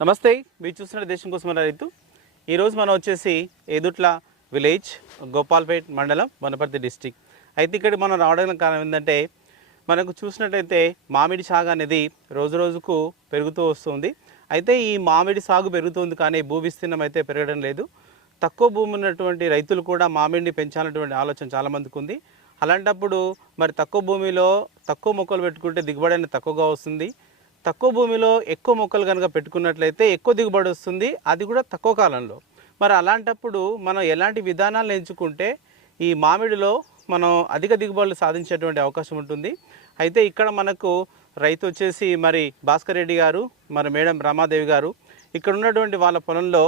నమస్తే మీరు చూస్తున్న దేశం కోసం మన రైతు. ఈరోజు మనం వచ్చేసి ఏదుట్ల విలేజ్ గోపాల్పేట్ మండలం వనపర్తి డిస్టిక్. అయితే ఇక్కడ మనం రావడానికి కారణం ఏంటంటే మనకు చూసినట్టయితే మామిడి సాగు అనేది రోజు రోజుకు పెరుగుతూ వస్తుంది. అయితే ఈ మామిడి సాగు పెరుగుతుంది కానీ భూ విస్తీర్ణం అయితే పెరగడం లేదు. తక్కువ భూమి ఉన్నటువంటి రైతులు కూడా మామిడిని పెంచాలన్నటువంటి ఆలోచన చాలామందికి ఉంది. అలాంటప్పుడు మరి తక్కువ భూమిలో తక్కువ మొక్కలు పెట్టుకుంటే దిగుబడి అనేది తక్కువగా వస్తుంది. తక్కువ భూమిలో ఎక్కువ మొక్కలు కనుక పెట్టుకున్నట్లయితే ఎక్కువ దిగుబడి వస్తుంది. అది కూడా తక్కువ కాలంలో. మరి అలాంటప్పుడు మనం ఎలాంటి విధానాలను ఎంచుకుంటే ఈ మామిడిలో మనం అధిక దిగుబడులు సాధించేటువంటి అవకాశం ఉంటుంది. అయితే ఇక్కడ మనకు రైతు వచ్చేసి మరి భాస్కర్ రెడ్డి గారు మరి మేడం రమాదేవి గారు ఇక్కడ ఉన్నటువంటి వాళ్ళ పొలంలో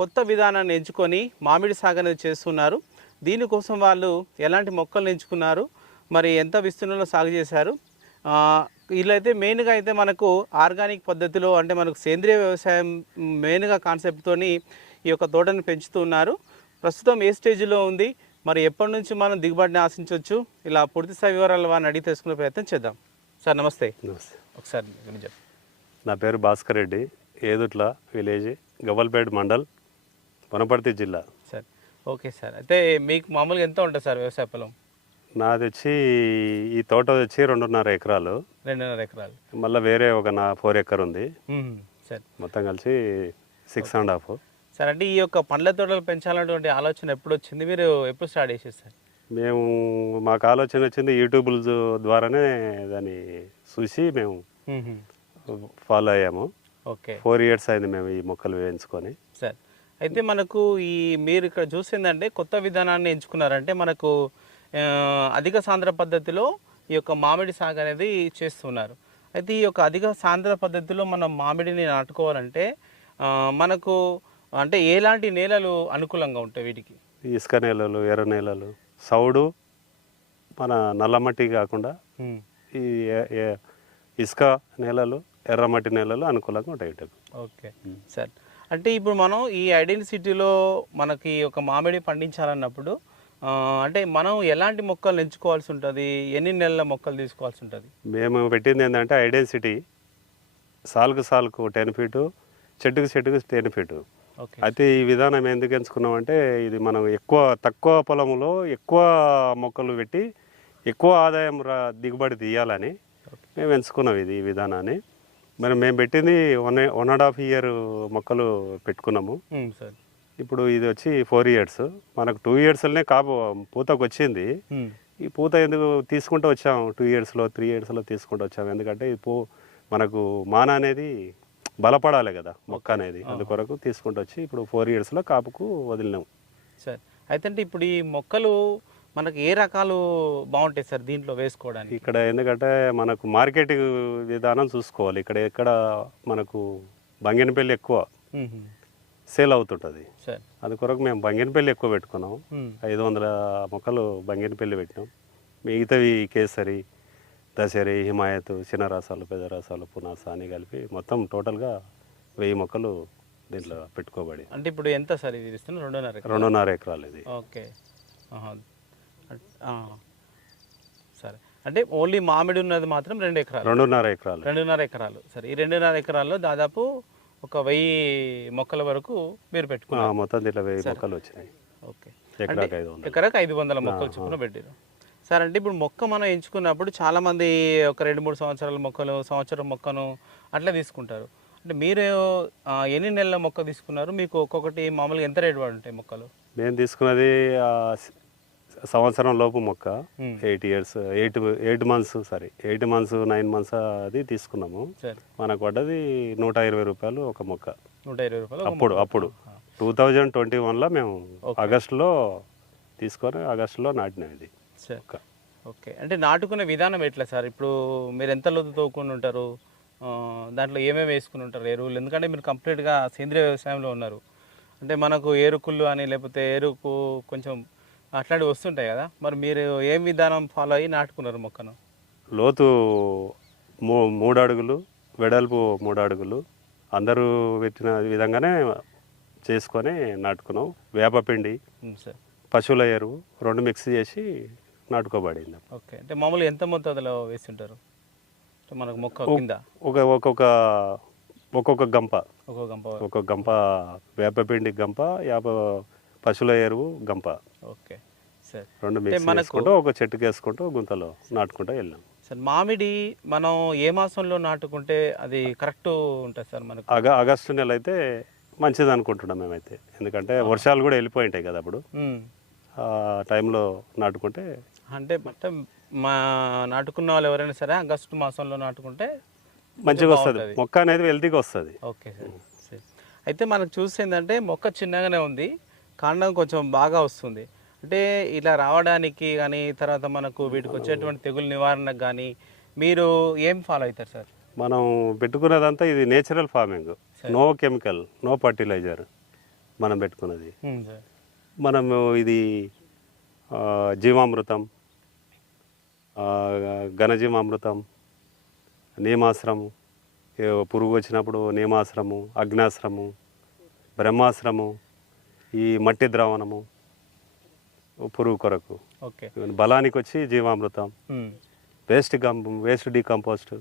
కొత్త విధానాన్ని ఎంచుకొని మామిడి సాగు అనేది చేస్తున్నారు. దీనికోసం వాళ్ళు ఎలాంటి మొక్కలు ఎంచుకున్నారు? మరి ఎంత విస్తీర్ణంలో సాగు చేశారు? వీళ్ళైతే మెయిన్గా అయితే మనకు ఆర్గానిక్ పద్ధతిలో అంటే మనకు సేంద్రియ వ్యవసాయం మెయిన్గా కాన్సెప్ట్తోని ఈ యొక్క తోటను పెంచుతూ ఉన్నారు. ప్రస్తుతం ఏ స్టేజ్లో ఉంది? మరి ఎప్పటి నుంచి మనం దిగుబడిని ఆశించవచ్చు ఇలా పూర్తి స్థాయి వివరాలు వారిని అడిగి తెలుసుకునే ప్రయత్నం చేద్దాం. సార్ నమస్తే. నమస్తే. ఒకసారి. నా పేరు భాస్కర్ రెడ్డి ఏదుట్ల విలేజ్ గవ్వల్పేట మండల్ వనపర్తి జిల్లా. Sir okay sir. అయితే మీకు మామూలుగా ఎంత ఉంటుంది సార్ వ్యవసాయ పొలం? నాది వచ్చి ఈ తోట వచ్చి రెండున్నర ఎకరాలు. రెండున్నర ఎకరాలు. మళ్ళీ వేరే ఒక నా ఫోర్ ఎకర్ ఉంది. సార్. మొత్తం కలిసి సిక్స్ అండ్ హాఫ్. సార్ అంటే ఈ యొక్క పండ్ల తోటలు పెంచాలన్నటువంటి ఆలోచన ఎప్పుడు వచ్చింది? మీరు ఎప్పుడు స్టార్ట్ చేసేది సార్? మేము మాకు ఆలోచన వచ్చింది యూట్యూబ్ ద్వారానే దాన్ని చూసి మేము. ఫాలో అయ్యాము. ఓకే. ఫోర్ ఇయర్స్ అయింది మేము ఈ మొక్కలు వేయించుకొని. సార్ అయితే మనకు ఈ మీరు ఇక్కడ చూసిందంటే కొత్త విధానాన్ని ఎంచుకున్నారంటే మనకు అధిక సాంద్ర పద్ధతిలో ఈ యొక్క మామిడి సాగు అనేది చేస్తున్నారు. అయితే ఈ యొక్క అధిక సాంద్ర పద్ధతిలో మనం మామిడిని నాటుకోవాలంటే మనకు అంటే ఎలాంటి నేలలు అనుకూలంగా ఉంటాయి వీటికి? ఇసుక నేలలు ఎర్ర నేలలు సౌడు మన నల్లమట్టి కాకుండా. ఈ ఇసుక నేలలు ఎర్రమట్టి నేలలు అనుకూలంగా ఉంటాయి వీటికి. ఓకే. సార్ అంటే ఇప్పుడు మనం ఈ ఐడెంటిసిటీలో మనకి ఒక మామిడి పండించాలన్నప్పుడు అంటే మనం ఎలాంటి మొక్కలు ఎంచుకోవాల్సి ఉంటుంది? ఎన్ని నెలల మొక్కలు తీసుకోవాల్సి ఉంటుంది? మేము పెట్టింది ఏంటంటే ఐడెన్సిటీ. సాలుకు సాలుకు టెన్ ఫీటు చెట్టుకు చెట్టుకు టెన్ ఫీటు. అయితే ఈ విధానం ఎందుకు ఎంచుకున్నామంటే ఇది మనం ఎక్కువ తక్కువ పొలంలో ఎక్కువ మొక్కలు పెట్టి ఎక్కువ ఆదాయం రా దిగుబడి తీయాలని మేము ఎంచుకున్నాం ఇది ఈ విధానాన్ని. మరి మేము పెట్టింది one one and half year మొక్కలు పెట్టుకున్నాము. సార్. ఇప్పుడు ఇది వచ్చి ఫోర్ ఇయర్స్. మనకు టూ ఇయర్స్లోనే కాపు పూతకు వచ్చింది. ఈ పూత ఎందుకు తీసుకుంటూ వచ్చాం? టూ ఇయర్స్లో త్రీ ఇయర్స్లో తీసుకుంటూ వచ్చాం. ఎందుకంటే ఈ పూ మనకు మాన అనేది బలపడాలి కదా మొక్క అనేది. అందుకొరకు తీసుకుంటూ వచ్చి ఇప్పుడు ఫోర్ ఇయర్స్లో కాపుకు వదిలినాం. సార్. అయితే అంటే ఇప్పుడు ఈ మొక్కలు మనకి ఏ రకాలు బాగుంటాయి సార్ దీంట్లో వేసుకోవడానికి? ఇక్కడ ఎందుకంటే మనకు మార్కెటింగ్ విధానం చూసుకోవాలి. ఇక్కడ ఎక్కడ మనకు బంగినపల్లి ఎక్కువ. సేల్ అవుతుంటుంది. సార్. అందుకొరకు మేము బంగినపల్లి ఎక్కువ పెట్టుకున్నాం. ఐదు వందల మొక్కలు బంగినపల్లి పెట్టినాం. మిగతావి కేసరి దశరి హిమాయత్ చిన్న రసాలు పెద్ద రసాలు పునాస అని కలిపి మొత్తం టోటల్గా వెయ్యి మొక్కలు దీంట్లో పెట్టుకోబడి అంటే ఇప్పుడు ఎంత సార్ ఇది రెండున్నర? రెండున్నర ఎకరాలు ఇది. ఓకే. సరే. అంటే ఓన్లీ మామిడి ఉన్నది మాత్రం రెండు ఎకరాలు. రెండున్నర ఎకరాలు. రెండున్నర ఎకరాలు. సరే. ఈ రెండున్నర ఎకరాల్లో దాదాపు ఒక వెయ్యి మొక్కల వరకు మీరు పెట్టుకున్నారు. మొత్తం దీంట్లో వెయ్యి మొక్కలు వచ్చినాయి. ఓకే. ఎకరాకి ఐదు వందలు. మొక్కలు చొప్పున పెట్టారు. సార్ అంటే ఇప్పుడు మొక్క మనం ఎంచుకున్నప్పుడు చాలా మంది ఒక రెండు మూడు సంవత్సరాల మొక్కలు సంవత్సరం మొక్కను అట్లా తీసుకుంటారు. అంటే మీరు ఎన్ని నెలల మొక్క తీసుకున్నారు? మీకు ఒక్కొక్కటి మామూలుగా ఎంత రేటు పడి ఉంటాయి మొక్కలు? మేము తీసుకున్నది సంవత్సరం లోపు మొక్క. Eight years eight eight months sorry eight months nine months అది తీసుకున్నాము. మనకు పడ్డది నూట ఇరవై రూపాయలు ఒక మొక్క. నూట ఇరవై రూపాయలు అప్పుడు. అప్పుడు. టూ థౌజండ్ ట్వంటీ వన్లో మేము. ఆగస్టులో తీసుకొని ఆగస్టులో నాటినాం ఇది ఓకే. అంటే నాటుకునే విధానం ఎట్లా సార్? ఇప్పుడు మీరు ఎంత లోతు తోకుని ఉంటారు? దాంట్లో ఏమేమి వేసుకుని ఉంటారు? ఎరువులు? ఎందుకంటే మీరు కంప్లీట్గా సేంద్రియ వ్యవసాయంలో ఉన్నారు. అంటే మనకు ఏరుకుళ్ళు అని లేకపోతే ఏరుకు కొంచెం అట్లాంటివి వస్తుంటాయి కదా. మరి మీరు ఏం విధానం ఫాలో అయ్యి నాటుకున్నారు మొక్కను? లోతు మూ మూడు అడుగులు వెడల్పు మూడు అడుగులు అందరూ పెట్టిన విధంగానే చేసుకొని నాటుకున్నాం. వేపపిండి సార్. పశువుల ఎరువు రెండు మిక్స్ చేసి నాటుకోబడింది. ఓకే. అంటే మామూలుగా ఎంత వేస్తుంటారు? అంటే మనకు మొక్క కింద? ఒక ఒక్కొక్క ఒక్కొక్క గంప. ఒక్కొక్క గంప. ఒక్కొక్క గంప వేపపిండి గంప యాప పశువుల ఎరువు గంప. Okay sir. రెండు మిక్స్ చేసుకుంటూ ఒక చెట్టుకి వేసుకుంటూ గుంతలో నాటుకుంటూ వెళ్ళాం. సార్ మామిడి మనం ఏ మాసంలో నాటుకుంటే అది కరెక్ట్ ఉంటుంది సార్ మనకు? ఆగ ఆగస్టు నెల అయితే మంచిది అనుకుంటున్నాం మేమైతే. ఎందుకంటే వర్షాలు కూడా వెళ్ళిపోయి ఉంటాయి కదా అప్పుడు. ఆ టైంలో నాటుకుంటే అంటే మొత్తం మా నాటుకున్న వాళ్ళు ఎవరైనా సరే ఆగస్టు మాసంలో నాటుకుంటే మంచిగా వస్తుంది. మొక్క అనేది వెల్తీగా వస్తుంది. Okay sir. అయితే మనకు చూస్తే ఏంటంటే మొక్క చిన్నగానే ఉంది కాండం కొంచెం బాగా వస్తుంది. అంటే ఇలా రావడానికి కానీ తర్వాత మనకు వీటికి వచ్చేటువంటి తెగులు నివారణకు కానీ మీరు ఏం ఫాలో అవుతారు సార్? మనం పెట్టుకున్నదంతా ఇది natural farming no chemical no fertiliser మనం పెట్టుకున్నది. మనము ఇది జీవామృతం ఘనజీవామృతం నియమాశ్రము పురుగు వచ్చినప్పుడు నియమాశ్రము అగ్నాశ్రము బ్రహ్మాశ్రము ఈ మట్టి ద్రావణము పురుగు కొరకు. ఓకే. బలానికి వచ్చి జీవామృతం. వేస్ట్ గం వేస్ట్ డీకంపోస్ట్.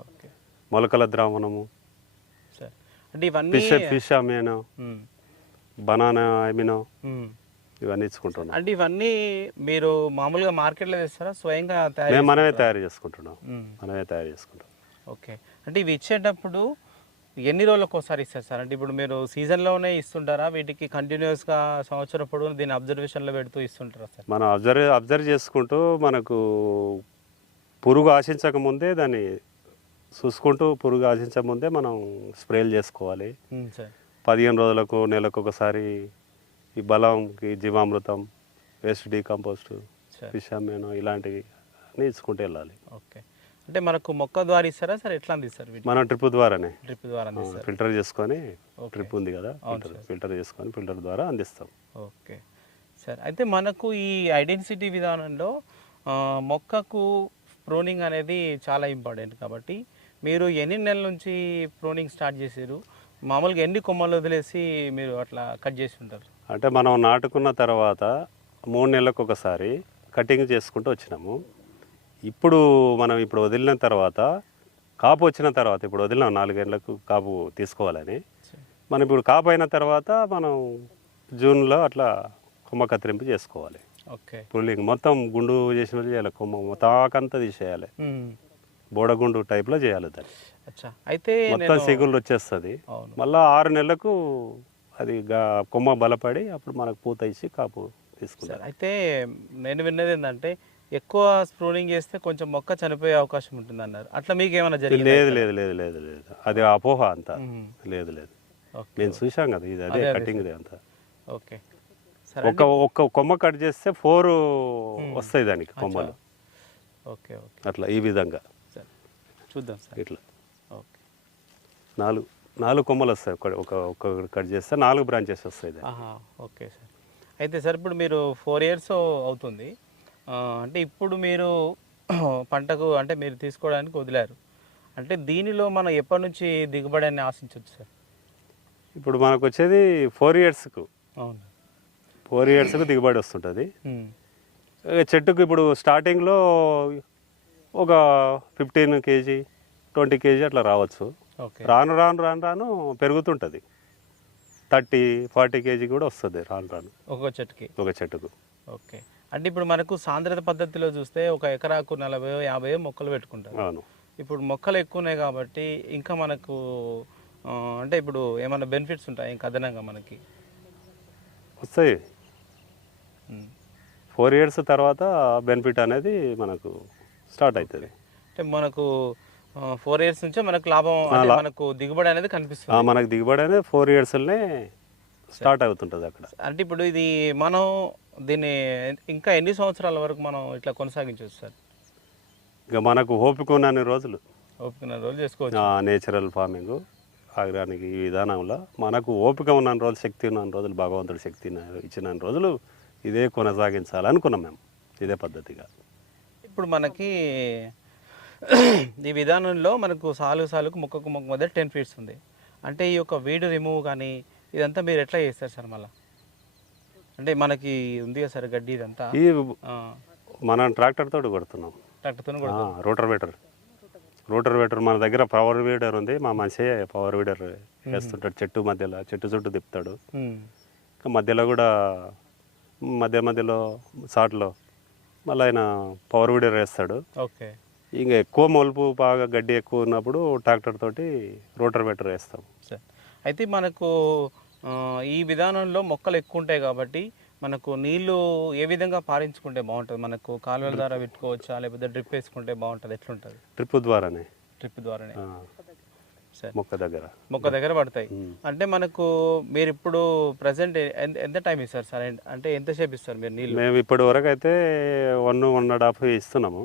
ఓకే. మొలకల ద్రావణము. సార్. అంటే ఇవన్నీ fish fish amino banana amino. ఇవన్నీ ఇచ్చుకుంటున్నాం అంటే ఇవన్నీ మీరు మామూలుగా మార్కెట్లో తెస్తారా? స్వయంగా తయారు మనమే? తయారు చేసుకుంటున్నాం. మనమే తయారు చేసుకుంటాం. ఓకే. అంటే ఇవి ఇచ్చేటప్పుడు ఎన్ని రోజులకు ఒకసారి ఇస్తారు సార్? అంటే ఇప్పుడు మీరు సీజన్లోనే ఇస్తుంటారా? వీటికి కంటిన్యూస్గా సంవత్సరం పొడవునా దీన్ని అబ్జర్వేషన్లో పెడుతూ ఇస్తుంటారా సార్? మనం అబ్జర్వ్ అబ్జర్వ్ చేసుకుంటూ మనకు పురుగు ఆశించక ముందే దాన్ని చూసుకుంటూ పురుగు ఆశించక ముందే మనం స్ప్రేలు చేసుకోవాలి. పదిహేను రోజులకు నెలకు ఒకసారి ఈ బలంకి జీవామృతం వేస్ట్ డీకంపోస్ట్ అమ్మేనో ఇలాంటివి అన్నీ ఇచ్చుకుంటూ వెళ్ళాలి. ఓకే. అంటే మనకు మొక్క ద్వారా ఇస్తారా సార్? ఎట్లా అందిస్తారు మనం ట్రిప్ ద్వారానే. డ్రిప్ ద్వారా అందిస్తారు. ఫిల్టర్ చేసుకొని. ట్రిప్ ఉంది కదా ఫిల్టర్ చేసుకొని ఫిల్టర్ ద్వారా అందిస్తాం. ఓకే. సార్ అయితే మనకు ఈ ఐడెన్సిటీ విధానంలో మొక్కకు ప్రోనింగ్ అనేది చాలా ఇంపార్టెంట్ కాబట్టి మీరు ఎన్ని నెలల నుంచి ప్రోనింగ్ స్టార్ట్ చేసారు మామూలుగా ఎన్ని కొమ్మలు వదిలేసి మీరు అట్లా కట్ చేసి ఉంటారు? అంటే మనం నాటుకున్న తర్వాత మూడు నెలలకు ఒకసారి కటింగ్ చేసుకుంటూ వచ్చినాము. ఇప్పుడు మనం ఇప్పుడు వదిలిన తర్వాత కాపు వచ్చిన తర్వాత ఇప్పుడు వదిలినాం నాలుగేళ్ళకు కాపు తీసుకోవాలని. మనం ఇప్పుడు కాపు అయిన తర్వాత మనం జూన్లో అట్లా కొమ్మ కత్తిరింపు చేసుకోవాలి. ఓకే. పుల్లింగ్ మొత్తం గుండు చేసినట్టు చేయాలి కొమ్మ మొత్తం ఆకంతా తీసేయాలి. బోడగుండు టైప్లో చేయాలి దాన్ని. అయితే మొత్తం సిగుళ్ళు వచ్చేస్తుంది. మళ్ళీ ఆరు నెలలకు అది కొమ్మ బలపడి అప్పుడు మనకు పూత ఇచ్చి కాపు తీసుకుంటాం సార్ అయితే నేను విన్నది ఏంటంటే ఎక్కువ స్ప్రూనింగ్ చేస్తే కొంచెం మొక్క చనిపోయే అవకాశం ఉంటుంది అన్నారు అట్లా మీకు ఏమైనా జరిగింది లేదు లేదు లేదు లేదు లేదు. అది అపోహ అంతా. లేదు లేదు. ఓకే. నేను చూసాం కదా ఇది అదే కటింగ్ అంతా. ఓకే. సరే ఒక ఒక్క కొమ్మ కట్ చేస్తే ఫోర్ వస్తాయి దానికి కొమ్మలు. Okay okay. అట్లా ఈ విధంగా. సరే. చూద్దాం సార్. ఇట్లా. ఓకే. నాలుగు నాలుగు కొమ్మలు వస్తాయి ఒక ఒక కట్ చేస్తే నాలుగు బ్రాంచెస్ వస్తాయి ఓకే సార్. అయితే సార్ ఇప్పుడు మీరు ఫోర్ ఇయర్స్ అవుతుంది. అంటే ఇప్పుడు మీరు పంటకు అంటే మీరు తీసుకోవడానికి వదిలారు. అంటే దీనిలో మనం ఎప్పటి నుంచి దిగుబడి అని ఆశించవచ్చు సార్? ఇప్పుడు మనకు వచ్చేది ఫోర్ ఇయర్స్కు అవును. ఫోర్ ఇయర్స్కు దిగుబడి వస్తుంటుంది. చెట్టుకు ఇప్పుడు స్టార్టింగ్లో ఒక ఫిఫ్టీన్ కేజీ ట్వంటీ కేజీ అట్లా రావచ్చు. ఓకే. రాను రాను రాను రాను పెరుగుతుంటుంది. థర్టీ ఫార్టీ కేజీ కూడా వస్తుంది రాను రాను. ఒక్కో చెట్టుకి? ఒక చెట్టుకు. ఓకే. అంటే ఇప్పుడు మనకు సాంద్రత పద్ధతిలో చూస్తే ఒక ఎకరాకు నలభై యాభై మొక్కలు పెట్టుకుంటారు. అవును. ఇప్పుడు మొక్కలు ఎక్కువ ఉన్నాయి కాబట్టి ఇంకా మనకు అంటే ఇప్పుడు ఏమైనా బెనిఫిట్స్ ఉంటాయి? ఇంకా అదనంగా మనకి? వస్తాయి. ఫోర్ ఇయర్స్ తర్వాత బెనిఫిట్ అనేది మనకు స్టార్ట్ అవుతుంది అంటే మనకు ఫోర్ ఇయర్స్ నుంచే మనకు లాభం మనకు దిగుబడి అనేది కనిపిస్తుంది. మనకు దిగుబడి అనేది ఫోర్ ఇయర్స్లోనే స్టార్ట్ అవుతుంటుంది అక్కడ. అంటే ఇప్పుడు ఇది మనం దీన్ని ఇంకా ఎన్ని సంవత్సరాల వరకు మనం ఇట్లా కొనసాగించవచ్చు సార్? ఇక మనకు ఓపిక ఉన్నన్ని రోజులు. ఓపిక రోజులు చేసుకోవచ్చు. నేచురల్ ఫార్మింగ్ ఆగ్రానికి ఈ విధానంలో మనకు ఓపిక ఉన్న రోజులు శక్తి ఉన్న రోజులు భగవంతుడు శక్తి ఇచ్చిన రోజులు ఇదే కొనసాగించాలనుకున్నాం మేము ఇదే పద్ధతిగా. ఇప్పుడు మనకి ఈ విధానంలో మనకు సాలు సాలుకు మొక్కకు మొక్క మధ్య టెన్ ఫీట్స్ ఉంది. అంటే ఈ యొక్క వీడు రిమూవ్ కానీ ఇదంతా మీరు ఎట్లా చేస్తారు సార్ మళ్ళీ? అంటే మనకి ఉంది కదా సార్ గడ్డి ఇదంతా. ఈ మనం ట్రాక్టర్ తోటి కొడుతున్నాం. ట్రాక్టర్తో కూడా రోటర్ బెటర్ రోటర్ వేటర్ మన దగ్గర పవర్ వీడర్ ఉంది. మా మనిషే పవర్ వీడర్ వేస్తుంటాడు. చెట్టు మధ్యలో చెట్టు చుట్టూ తిప్పుతాడు. ఇంకా మధ్యలో కూడా మధ్య మధ్యలో సాట్లో మళ్ళీ ఆయన పవర్ వీడర్ వేస్తాడు. ఓకే. ఇంకా ఎక్కువ మొలుపు బాగా గడ్డి ఎక్కువ ఉన్నప్పుడు ట్రాక్టర్ తోటి రోటర్ వేటర్ వేస్తాం. అయితే మనకు ఈ విధానంలో మొక్కలు ఎక్కువ ఉంటాయి కాబట్టి మనకు నీళ్ళు ఏ విధంగా పారించుకుంటే బాగుంటుంది? మనకు కాలువల ద్వారా పెట్టుకోవచ్చా? లేకపోతే డ్రిప్ వేసుకుంటే బాగుంటుంది? ఎట్లుంటుంది? ట్రిప్ ద్వారానే. డ్రిప్ ద్వారానే. మొక్క దగ్గర. మొక్క దగ్గర పడతాయి. అంటే మనకు మీరు ఇప్పుడు ప్రజెంట్ ఎంత టైం ఇస్తారు సార్? అంటే ఎంతసేపు ఇస్తారు మీరు నీళ్ళు? మేము ఇప్పటి వరకు అయితే వన్ వన్ అండ్ హాఫ్ ఇస్తున్నాము.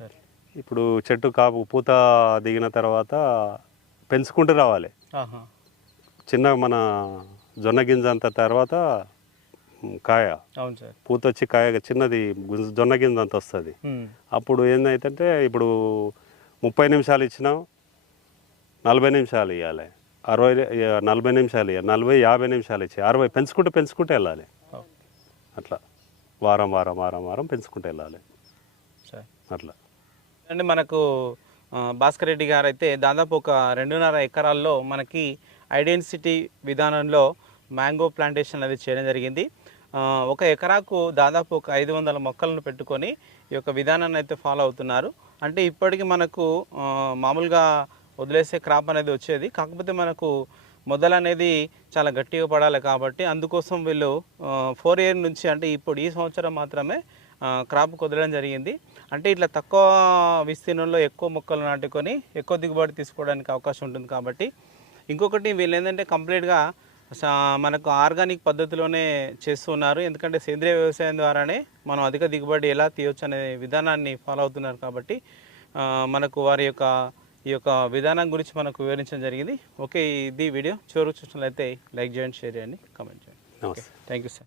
సరే. ఇప్పుడు చెట్టు కాపు పూత దిగిన తర్వాత పెంచుకుంటూ రావాలి. ఆహా. చిన్న మన జొన్న గింజ అంత తర్వాత కాయ. అవును సార్. పూత వచ్చి కాయ చిన్నది జొన్న గింజ అంత వస్తుంది. అప్పుడు ఏంటంటే ఇప్పుడు ముప్పై నిమిషాలు ఇచ్చినాం నలభై నిమిషాలు ఇవ్వాలి అరవై నలభై నిమిషాలు ఇవ్వాలి నలభై యాభై నిమిషాలు ఇచ్చి అరవై పెంచుకుంటూ పెంచుకుంటూ వెళ్ళాలి. అట్లా. వారం వారం వారం వారం పెంచుకుంటూ వెళ్ళాలి. సరే. అట్లా. అంటే మనకు భాస్కర్ రెడ్డి గారు అయితే దాదాపు ఒక రెండున్నర ఎకరాల్లో మనకి ఐడెన్సిటీ విధానంలో మ్యాంగో ప్లాంటేషన్ అనేది చేయడం జరిగింది. ఒక ఎకరాకు దాదాపు ఒక ఐదు వందల మొక్కలను పెట్టుకొని ఈ యొక్క విధానాన్ని అయితే ఫాలో అవుతున్నారు. అంటే ఇప్పటికి మనకు మామూలుగా వదిలేసే క్రాప్ అనేది వచ్చేది. కాకపోతే మనకు మొదలు అనేది చాలా గట్టిగా పడాలి కాబట్టి అందుకోసం వీళ్ళు ఫోర్ ఇయర్ నుంచి అంటే ఇప్పుడు ఈ సంవత్సరం మాత్రమే క్రాప్ కుదరడం జరిగింది. అంటే ఇట్లా తక్కువ విస్తీర్ణంలో ఎక్కువ మొక్కలు నాటుకొని ఎక్కువ దిగుబడి తీసుకోవడానికి అవకాశం ఉంటుంది కాబట్టి ఇంకొకటి వీళ్ళు ఏంటంటే కంప్లీట్గా మనకు ఆర్గానిక్ పద్ధతిలోనే చేస్తున్నారు. ఎందుకంటే సేంద్రియ వ్యవసాయం ద్వారానే మనం అధిక దిగుబడి ఎలా తీయొచ్చు అనే విధానాన్ని ఫాలో అవుతున్నారు కాబట్టి మనకు వారి యొక్క ఈ యొక్క విధానం గురించి మనకు వివరించడం జరిగింది. ఓకే ఇది వీడియో. చివరికి చూసినట్లయితే లైక్ చేయండి షేర్ చేయండి కామెంట్ చేయండి. Thank you sir.